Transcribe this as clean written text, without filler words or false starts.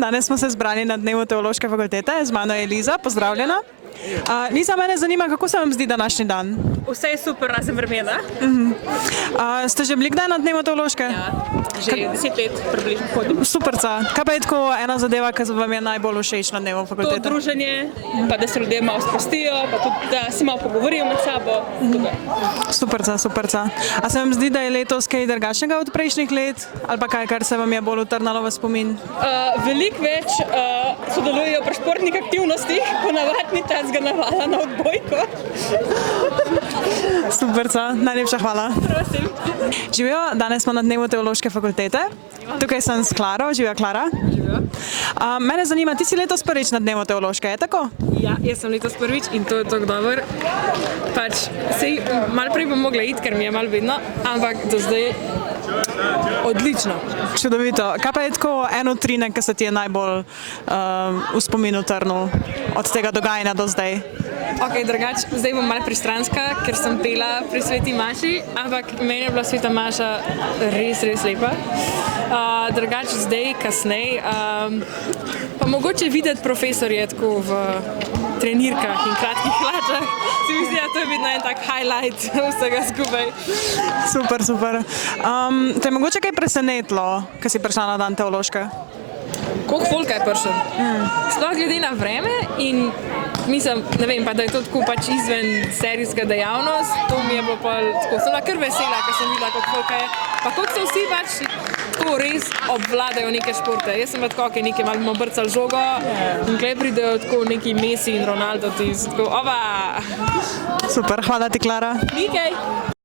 dan. Danes smo se zbrali na dnevu Teološke fakultete. Z mano je Liza, pozdravljena. Liza, mene zanima, kako se vam zdi današnji dan? Vse je super, razen vremena. Ste že bili kdaj na dnevu Teološke? Ja, že 10 let približno hodim. Superca. Kaj pa je tako ena zadeva, ki vam je najbolj všeč na dnevu To fakultete? druženje, pa da se ljudje malo sprostijo, pa tudi da se malo pogovorijo med sabo. Superca, superca. A se vam zdi, da je letos kaj drugačnega od prejšnjih let? Ali pa kaj, kar se vam je bolj utrnalo v spomin? Veliko več sodelujejo pri športnih aktivnostih, ponavadi tazga navala na odbojko. Superca, najlepša hvala. Prosim. Živijo, danes smo na dnevu Teološke fakultete. Tukaj sem s Klaro. Živijo, Klara. Mene zanima, ti si letos prvič na dnevu Teološke, je tako? Ja, jaz sem letos prvič in to je tako dobro. Pač, sej, malo prej bom mogla iti, ker mi je malo vedno, ampak do zdaj odlično. Čudovito. Kaj pa je tako eno utrinek, ki se ti je najbolj v spominu trnil od tega dogajanja do zdaj? Ok, drugač, zdaj bom malo pristranska, ker sem pela pri Sveti Maši, ampak meni je bila Sveta Maša res, res lepa. Drugač, zdaj, kasneje, pa mogoče videti profesorje tako v trenirkah in kratkih hlačah. Se mi zdi, da to je vedno en tak highlight vsega skupaj. Super, super. Te je mogoče kaj presenetilo, ko si prišla na dan Teološke? Koliko folka je prišel? Sploh glede na vreme in mislim, ne vem, pa da je to tako pač izven serijska dejavnost, to mi je bilo pa tako, sem bila kar vesela, ker sem videla, koliko folka je, pa koliko se vsi pač tako res obvladajo neke športe. Jaz sem pa tako, ok, nekaj malo bomo brcali žogo in tukaj pridejo tako neki Messi in Ronaldo, tako, ova! Super, hvala ti, Klara. Nikaj!